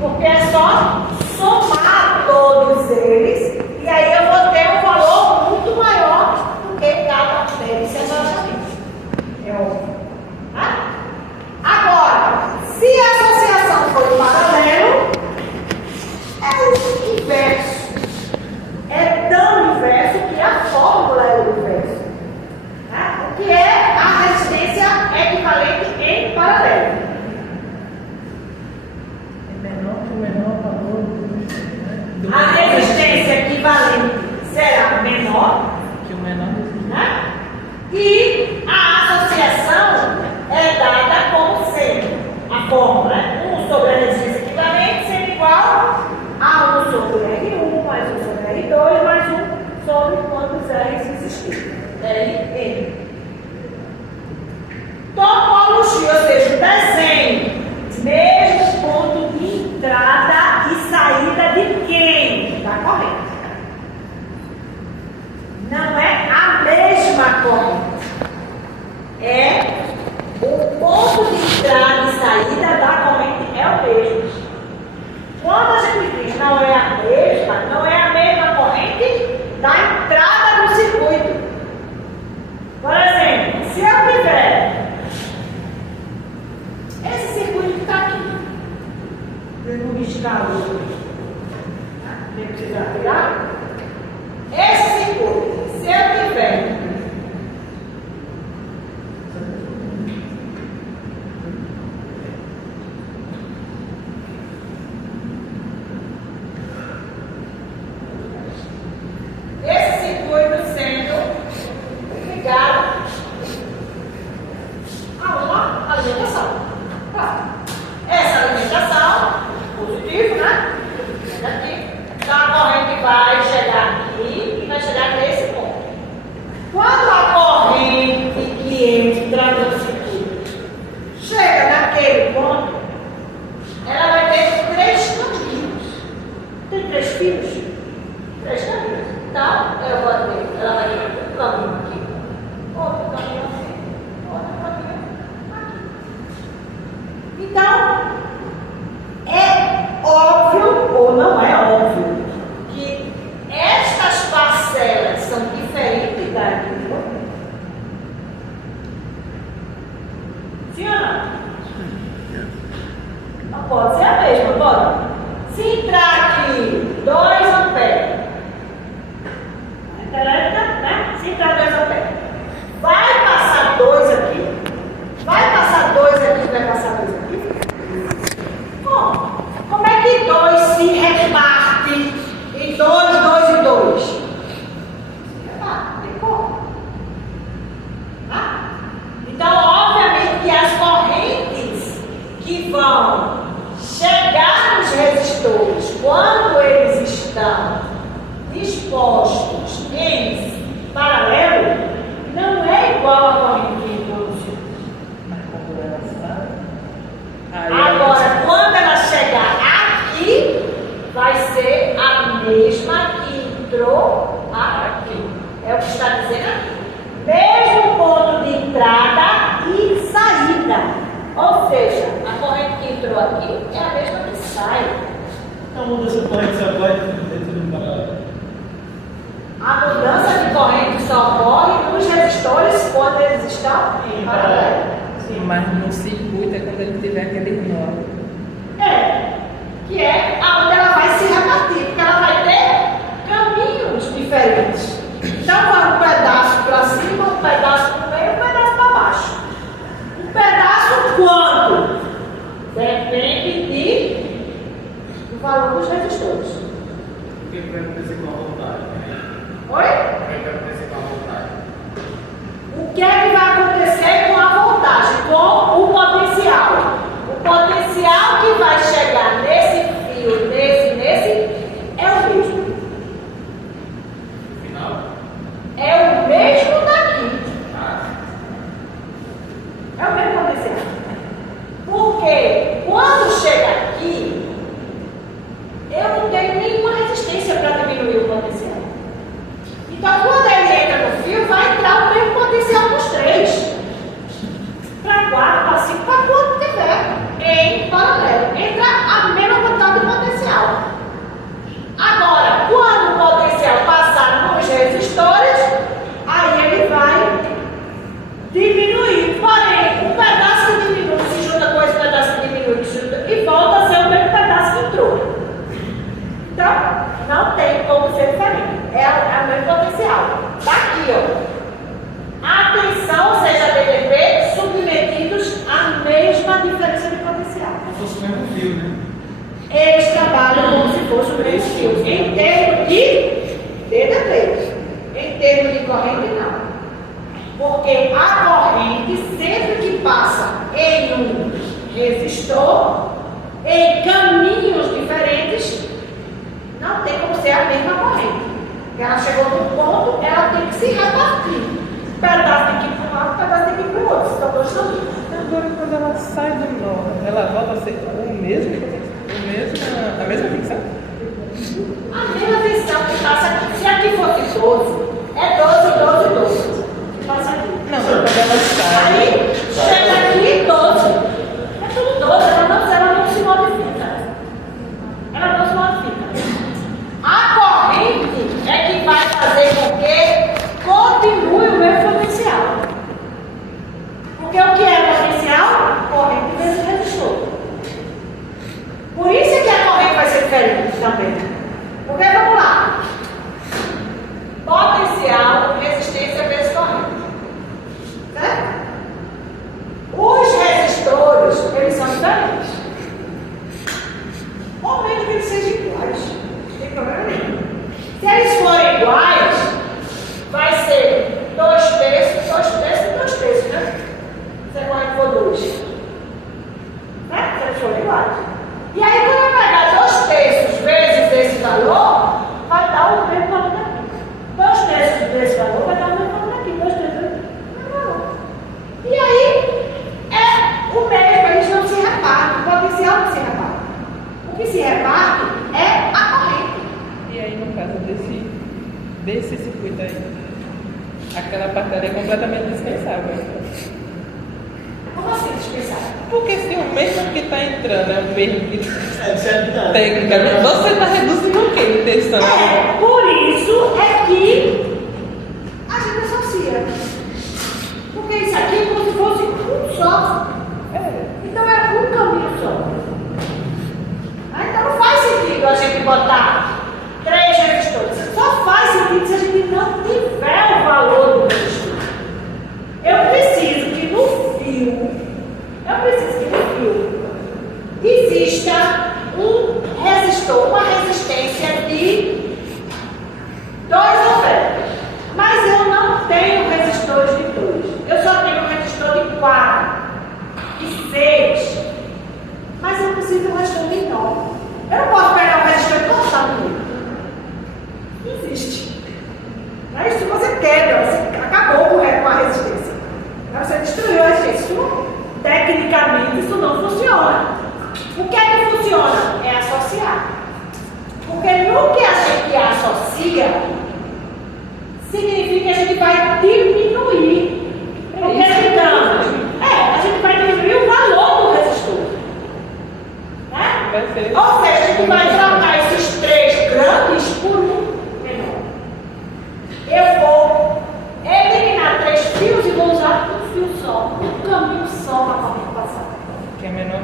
Porque é só somar todos eles e aí eu vou ter um valor muito maior do que cada deles separadamente. É óbvio. Tá? Agora, se a associação for em paralelo, é o inverso. É tão inverso que a fórmula é o inverso. Tá? O que é a resistência equivalente em paralelo? A resistência equivalente será menor que o menor, né? E a associação é dada como sendo a fórmula 1 sobre a resistência equivalente sendo igual a 1 sobre R1 mais 1 sobre R2 mais 1 sobre quantos R's existirem. Rn. Topologia, ou seja, o desenho, mesmo ponto de entrada e saída de quem? Da corrente. Não é a mesma corrente. É o ponto de entrada e saída da corrente é o mesmo. Quando a gente diz não é a mesma corrente da entrada do circuito. Por exemplo, se eu tiver esse circuito que está aqui, no riscar nem precisa tirar. Esse circuito, se eu tiver esse circuito sendo ligado a uma alimentação. Tá. Essa alimentação, positivo, né? Negativo. Então a corrente vai chegar aqui e vai chegar nesse ponto. Quando a corrente que entra no circuito chega naquele ponto, ela vai ter 3 caminhos. Tem 3 fios? 3 caminhos. Então, eu vou ter, ela vai ter um caminho aqui, outro caminho aqui, outro caminho aqui. Então, é óbvio ou não é óbvio que estas parcelas são diferentes daqui? Sim ou não? Não pode ser a mesma, pode? Se entrar aqui 2 amperes, elétrica, né? Se entrar 2 amperes, vai passar 2 aqui? Vai passar 2 aqui, vai passar 2 aqui? Como? Como é que 2 se reparte em 2, 2 e 2? Tem como? Tá? Então, obviamente que as correntes que vão chegar nos resistores quando eles estão dispostos em paralelo, não é igual a corrente que entrou no circuito. Agora, quando ela chegar aqui, vai ser a mesma que entrou aqui. É o que está dizendo aqui. Mesmo ponto de entrada e saída. Ou seja, a corrente que entrou aqui é a mesma que sai. Então, mudança de corrente só pode dentro do paralelo. A mudança de corrente só ocorre nos resistores quando eles estão em paralelo. Sim, mas no circuito é quando ele tiver aquele nó. Que é aonde ela vai se repartir, porque ela vai ter caminhos diferentes. Então vai um pedaço para cima, um pedaço para o meio, um pedaço para baixo. Um pedaço quanto? Depende do valor dos resistores. O que vai acontecer com a voltagem? Oi? O que vai acontecer com a voltagem? O que é que vai acontecer com a voltagem? Com o potencial. O potencial que vai chegar nesse fio, nesse, é o mesmo. No final? É o mesmo daqui. Ah, É o mesmo potencial. Porque quando chega aqui, eu não tenho nenhuma resistência para diminuir o potencial. Então, quando ele é o mesmo potencial. Daqui, ó. Atenção, ou seja, BDP, submetidos à mesma diferença de potencial. Como se fosse o mesmo fio, né? Eles trabalham como se fosse o mesmo fio. Em termos de BDP. Em termos de corrente, não. Porque a corrente, sempre que passa em um resistor, em caminhos diferentes, não tem como ser a mesma corrente. Porque ela chegou num ponto, ela tem que se repartir. Um pedaço tem que ir para um lado, um pedaço tem que ir para o outro. São dois caminhos. Agora, quando ela sai do nó, ela volta a ser a mesma fixação? A mesma tensão que passa aqui. Se aqui fosse 12, é 12, 12, 12. Que passa aqui. Não, mas quando ela sai. Aí, chega aqui 12. É tudo 12, ela não se modifica. Ela não se modifica. A corrente é que vai fazer com que continue o mesmo potencial. Porque o que é potencial? Corrente vezes resistor. Por isso é que a corrente vai ser diferente também. Porque vamos lá. Potencial, resistência vezes corrente. Certo? Os resistores, eles são diferentes. Ou mesmo que eles sejam iguais. Não tem problema nenhum. Se eles forem iguais, vai ser 2 terços, 2 terços e 2 terços, né? Se a corrente for 2. Né? Se eles forem iguais. E aí, quando eu pegar 2 terços vezes esse valor, vai dar o mesmo valor daqui. 2 terços desse valor vai dar o mesmo valor daqui. 2 terços vezes o mesmo valor. E aí, é o mesmo, eles não se repartem. O potencial não se reparte. O que se reparte é a corrente. E aí, no caso desse circuito aí, aquela parte ali é completamente dispensável. Como assim dispensável? Porque se o mesmo que está entrando é o mesmo que É de certo. tecnicamente, você está reduzindo o quê? Intenção? Por isso é que a gente associa. Porque isso aqui é como se fosse um só. Então é um caminho só. Então não faz sentido a gente botar 3 resistores. Só faz sentido se a gente não tiver o valor do resistor. Eu preciso que no fio exista um resistor, uma resistência de 2 ohms. Mas eu não tenho resistores de 2. Eu só tenho um resistor de 4 e 6. Mas eu preciso de um resistor de 9. Eu não posso pegar um resistor e cortar no meio. Não existe. Mas se você quebra, você acabou com a resistência. Você destruiu a resistência. Tecnicamente, isso não funciona. O que é que funciona? É associar. Porque no que a gente associa, significa que a gente vai diminuir. Porque então, a gente vai diminuir o valor do resistor. Né? Ou seja, a gente vai trocar esses 3 grandes por um menor. Eu vou eliminar 3 fios e vou usar um fio só, um caminho só para a passar. Que é menor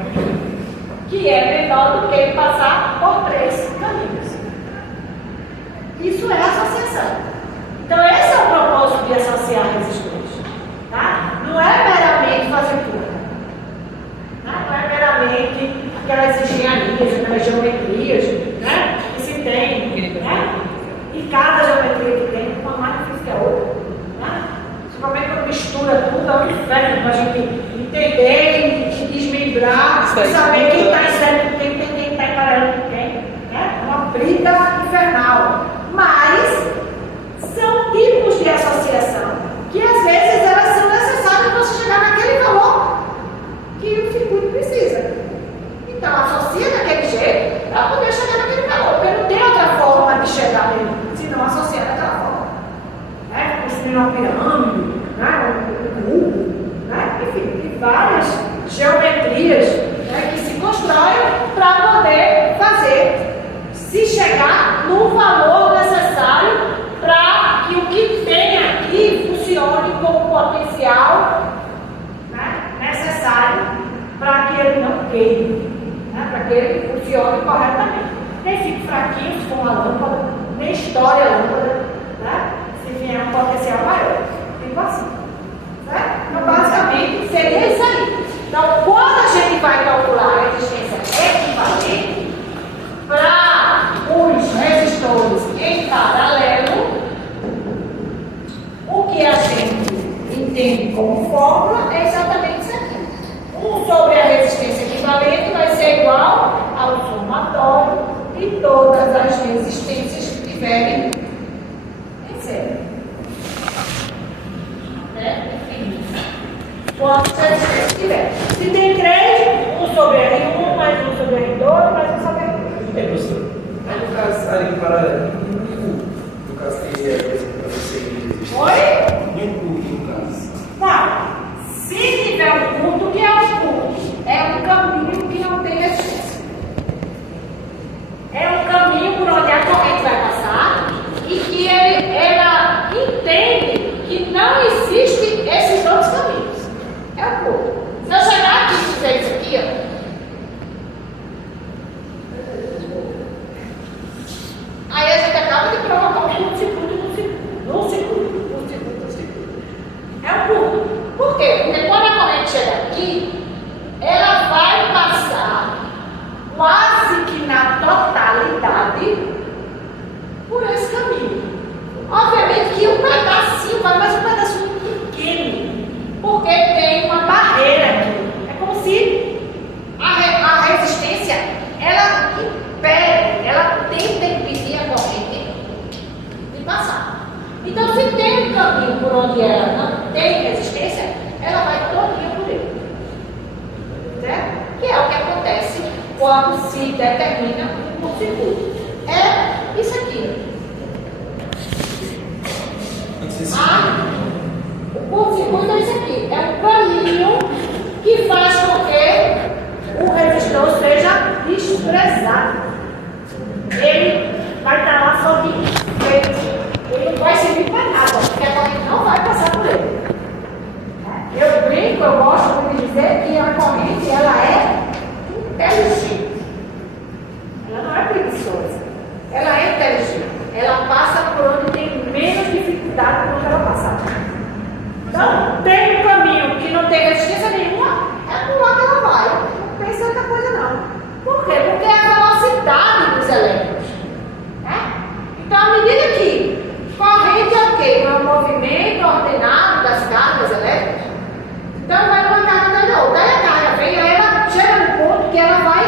Que é menor do que passar por 3 caminhos. Isso é associação. Então, esse é o propósito de associar resistores. Tá? Não é meramente fazer tudo. Não é meramente aquelas engenharias, aquelas geometrias, né? Que se tem. Né? E cada geometria que tem, uma mais difícil que a outra. Né? Principalmente quando mistura tudo, é um inferno para a gente entender e desmembrar, e saber quem está certo com quem está emparelhando com quem. Né? É uma briga infernal. Mas são tipos de associação que às vezes elas são necessárias para você chegar naquele valor que o circuito precisa. Então associa daquele jeito para poder chegar naquele valor, porque não tem outra forma de chegar nele, senão associar daquela forma. Né? Construir uma pirâmide, né? Um cubo, né? Enfim, tem várias geometrias, né, que se constroem para poder fazer se chegar no valor necessário para que o que tem aqui funcione como potencial, né, necessário para que ele não queime, né, para que ele funcione corretamente. Nem fique fraquinho, se for uma lâmpada, nem estoure a lâmpada, né? Se vier um potencial maior. Tipo assim. Certo? Então, basicamente, seria isso aí. Então, quando a gente vai calcular a resistência equivalente para os resistores em paralelo, o que a gente entende como fórmula é exatamente isso aqui. 1 sobre a resistência equivalente vai ser igual ao somatório de todas as resistências que tiverem em série. Quantas resistências tiver. Se tem 3, 1 sobre R1, mais 1 sobre R2, mais 1 sobre R2. É, professor. Mas no caso, ali em paralelo, no caso que é, por exemplo, para você resistir. Oi? Nem curto, no caso. Não. Se tiver um curto, o que é um curto? É um caminho que não tem resistência. É um caminho por onde a corrente vai passar e que ela entende que não existem esses outros caminhos. É o curto. Se eu chegar aqui e fizer isso aqui, ó. Aí a gente acaba de provocar um curto-circuito no circuito. É um curto. Por quê? Porque quando a corrente chega aqui, ela vai passar quase que na totalidade por esse caminho. Obviamente que um pedacinho vai, mas um pedacinho pequeno, porque tem uma barreira aqui. É como se a resistência, ela impede, ela tenta impedir a corrente de passar. Então, se tem um caminho por onde ela não tem resistência, ela vai todinha por ele. Certo? Que é o que acontece quando se determina um circuito. É isso aqui. O curto-circuito é isso aqui. É um caminho que faz com que o resistor seja desprezado. Ele vai estar lá só de frente. Ele não vai servir para nada, porque a corrente não vai passar por ele. Eu brinco, eu gosto de dizer que a corrente ela é inteligente. Ela não é preguiçosa. Ela é inteligente. Ela passa por onde tem menos dificuldade por onde ela passar. Então, tem um caminho que não tem resistência nenhuma, é por lá que ela vai. Não pensa em outra coisa não. Por quê? Porque é a velocidade dos elétrons. Né? Então, à medida que corrente é o quê? É um movimento ordenado das cargas elétricas. Então, vai uma carga atrás da outra. Aí a carga vem, aí ela chega no ponto que ela vai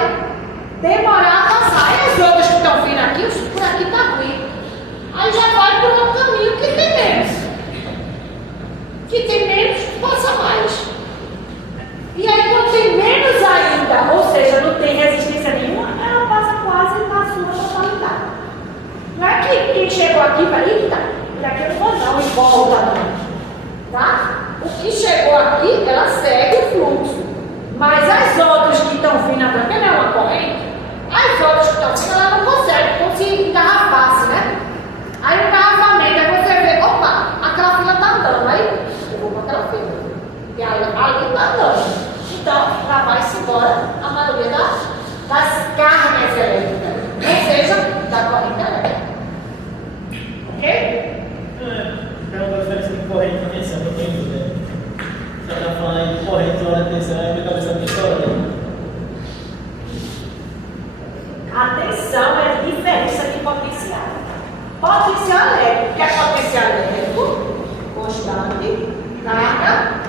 demorar a passar. E as outras que estão vindo aqui, por aqui está ruim. Aí já vai por um caminho que tem menos. Que tem menos, passa mais. E aí, quando tem menos ainda, ou seja, não tem resistência nenhuma, ela passa quase na sua totalidade. Não é que quem chegou aqui vai eita, daqui eu não vou não, e volta não. Tá? O que chegou aqui, ela segue o fluxo. Mas as outras que estão vindo agora, porque não é uma corrente, as outras que estão vindo, ela não consegue, como se engarrafasse, né? Aí o engarrafamento, aí você vê, opa, aquela fila está andando, aí eu vou para aquela fila. E aí ali está andando. Então, lá vai-se embora a maioria das cargas elétricas, ou seja, da corrente elétrica. Ok? Então, a diferença de corrente e tensão, eu tenho dúvida. Você está falando de corrente, hora de tensão, é minha cabeça está estourando. A tensão é a diferença de potencial. Potencial elétrico, que é potencial elétrico constante, carga,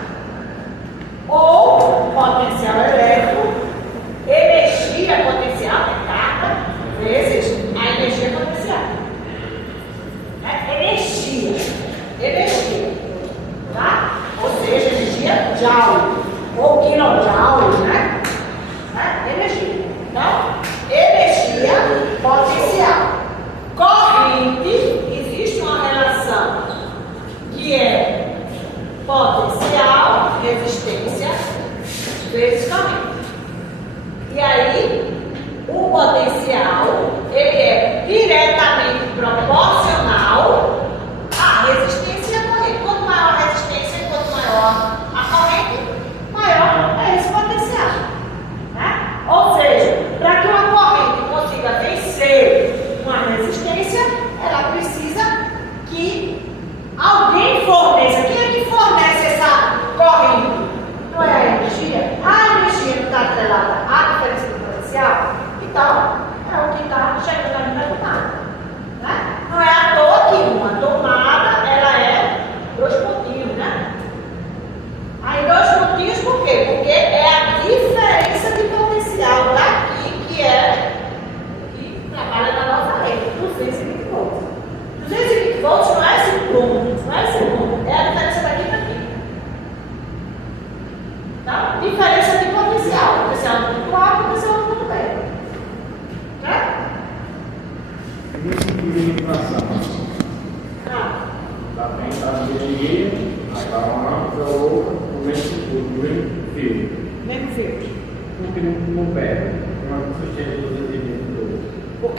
ou potencial elétrico, energia potencial, carga, vezes a energia potencial. Energia, tá? Ou seja, energia joule, ou kilojoule, né? Energia. Então, energia potencial. Corrente, existe uma relação que é potencial, resistência, vezes corrente.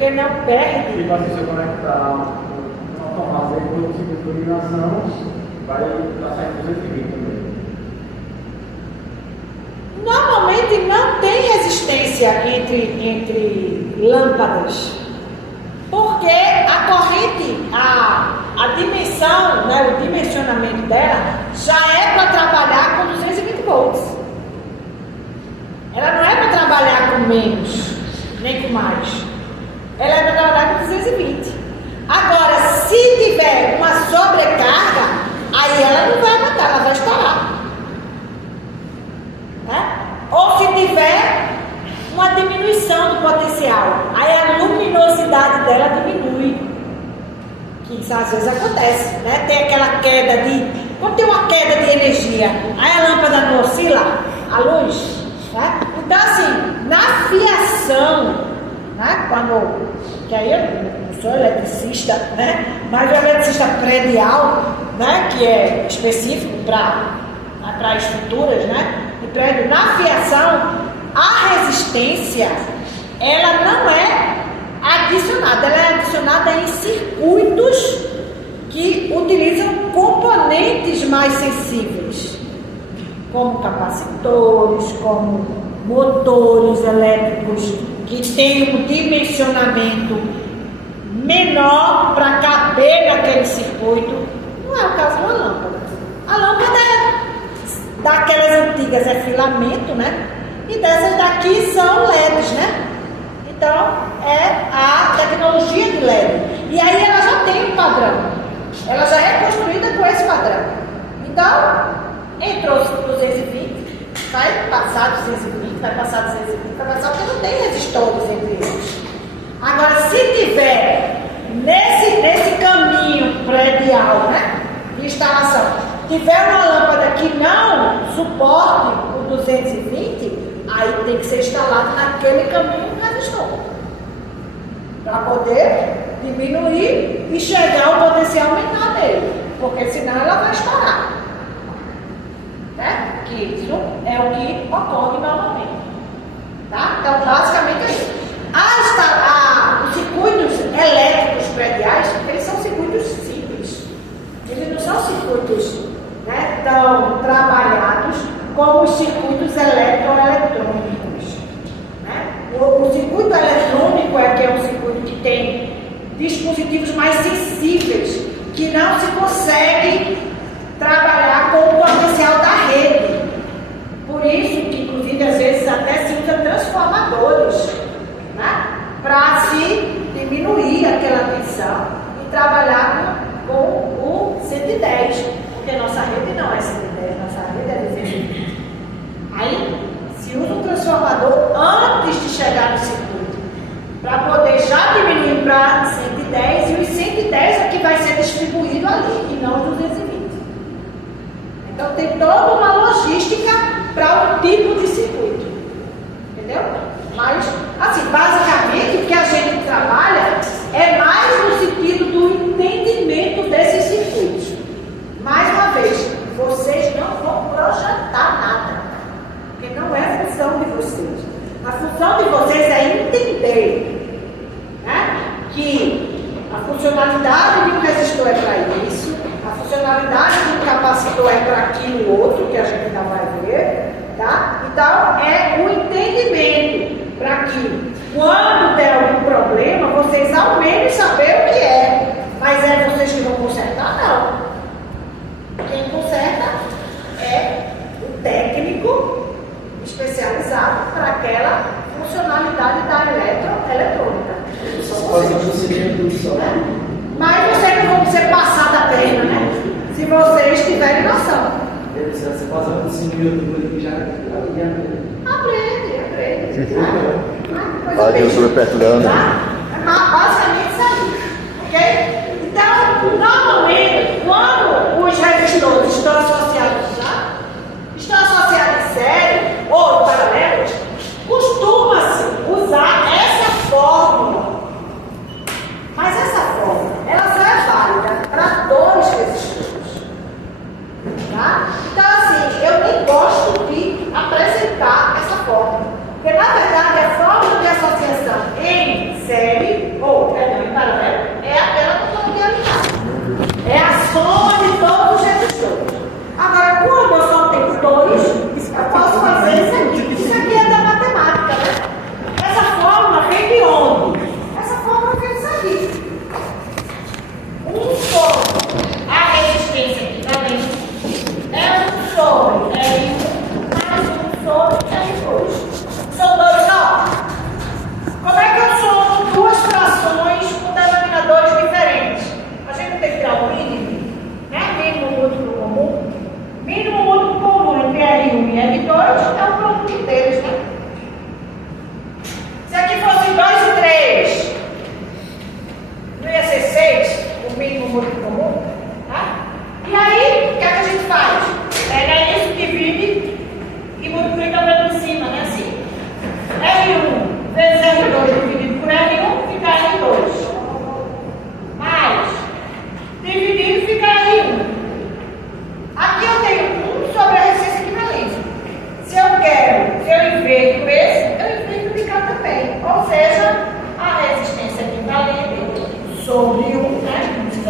porque não perde. Tipo assim, se eu conectar uma tomada aí por tipo de iluminação, vai estar saindo 220 também. Normalmente não tem resistência entre lâmpadas, porque a corrente, a dimensão, né, o dimensionamento dela já é para trabalhar com 220 volts. Ela não é para trabalhar com menos, nem com mais. Ela é para trabalhar com 220. Agora, se tiver uma sobrecarga, aí ela não vai aguentar, ela vai estourar. Né? Ou se tiver uma diminuição do potencial, aí a luminosidade dela diminui, que isso às vezes acontece, né? Tem aquela queda quando tem uma queda de energia, aí a lâmpada não oscila, a luz, né? Então assim, na fiação, né? Que aí eu não sou eletricista, né? Mas o eletricista predial, né? Que é específico para estruturas, né? De prédio, na fiação, a resistência, ela não é adicionada, ela é adicionada em circuitos que utilizam componentes mais sensíveis, como capacitores, como motores elétricos que têm um dimensionamento menor para caber naquele circuito. Não é o caso de uma lâmpada. A lâmpada daquelas antigas é filamento, né? E dessas daqui são LEDs, né? Então, é a tecnologia de LED. E aí ela já tem um padrão. Ela já é construída com esse padrão. Então, entrou 220, vai passar 220, vai passar 220, vai passar, porque não tem resistores entre eles. Agora, se tiver nesse caminho predial, né? De instalação, tiver uma lâmpada que não suporte o 220, aí tem que ser instalado naquele caminho um resistor, para poder diminuir e chegar ao potencial menor dele, porque senão ela vai estourar, né? Que isso é o que ocorre normalmente, tá? Então basicamente é isso. Os circuitos elétricos prediais, eles são circuitos simples, eles não são circuitos, né, tão trabalhados como os circuitos eletroeletrônicos, né? O circuito eletrônico que é um circuito que tem dispositivos mais sensíveis, que não se consegue trabalhar com o potencial da rede. Por isso que, inclusive, às vezes até se usa transformadores, né? Para se diminuir aquela tensão e trabalhar com o 110, porque nossa rede não é 110, nossa rede é 220. Aí se usa um transformador antes de chegar no circuito, para poder já diminuir para 110, e os 110 é que vai ser distribuído ali, e não os 220. Então tem toda uma logística para o tipo de circuito, entendeu? Mas, assim, basicamente o que a gente trabalha é mais no sentido do entendimento desses circuitos. Mais uma vez, vocês não vão projetar nada, porque não é função de vocês. A função de vocês é entender, né, que a funcionalidade de um resistor é para isso, a funcionalidade de um capacitor é para aquilo outro, que a gente ainda vai ver, tá? Então, é o entendimento para que, quando der algum problema, vocês ao menos saber o que é. Mas é vocês que vão consertar? Não. Quem conserta é o técnico especializado para aquela funcionalidade da eletrônica. Mas vocês não vão ser passada a perna, né? Se vocês tiverem noção. Você passa por 5 minutos aqui já. Aprende. Olha Deus super perto dela. Basicamente isso aí. Ok? Então, normalmente, quando os resistores estão associados em série ou em paralelo, costuma-se usar essa fórmula. Mas essa fórmula, ela só é válida para 2 resistores. Tá? Então, assim, eu nem gosto de apresentar essa fórmula. Porque, na verdade, a fórmula de associação em série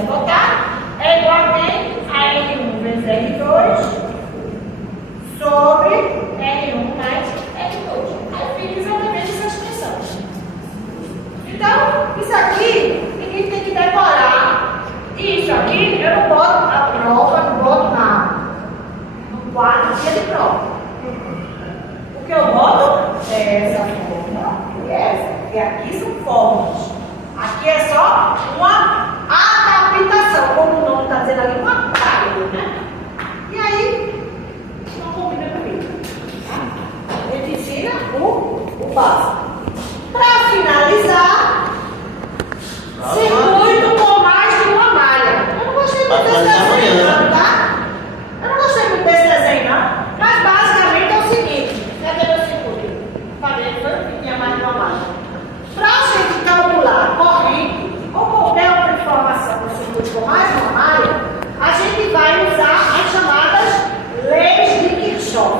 quiser botar, é igual a quem? A R1 vezes R2 sobre R1 mais R2. Aí fica exatamente essa expressão. Então, isso aqui, ninguém tem que decorar. Isso aqui, eu não boto a prova, não boto no quadro dia de prova. O que eu boto é essa forma e essa. E aqui são formas. Aqui é só uma adaptação, como o nome está dizendo ali, uma praia, né? E aí, não combina comigo. Tá? A gente ensina o básico. Para finalizar, circuito com mais de uma malha. Eu não gostei muito desse desenho, não, tá? Eu não gostei muito desse desenho, não. Mas basicamente é o seguinte: cadê meu circuito? Falei, foi o que tinha mais de uma malha. Para a gente calcular corrente ou qualquer outra informação do circuito com mais de uma malha, a gente vai usar as chamadas leis de Kirchhoff,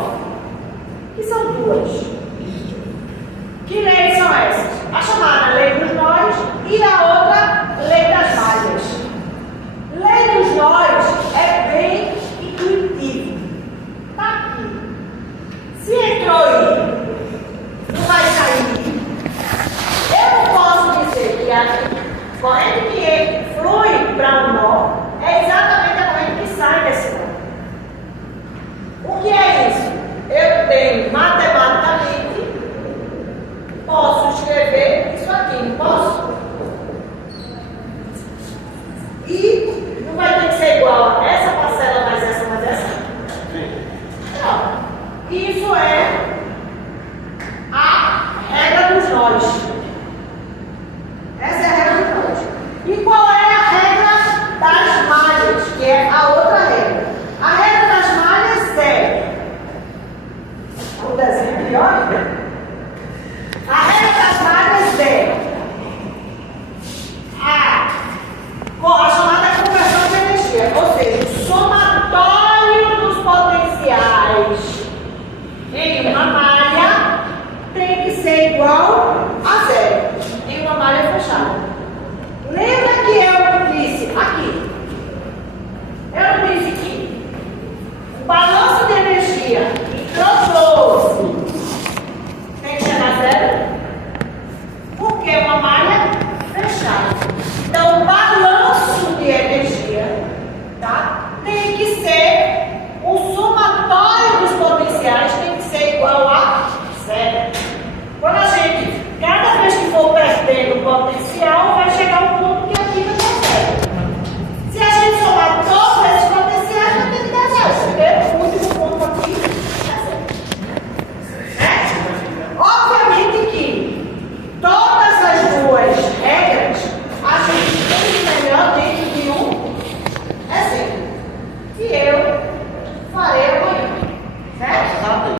que são duas. Que leis são essas? A chamada lei dos nós e a outra lei das malhas. Lei dos nós é bem intuitivo. Está aqui. Se entrou aí, não vai sair. Eu não posso dizer que a corrente que flui para um nó é exatamente a corrente que sai desse nó. O que é isso? Eu tenho matematicamente, posso escrever isso aqui, não posso?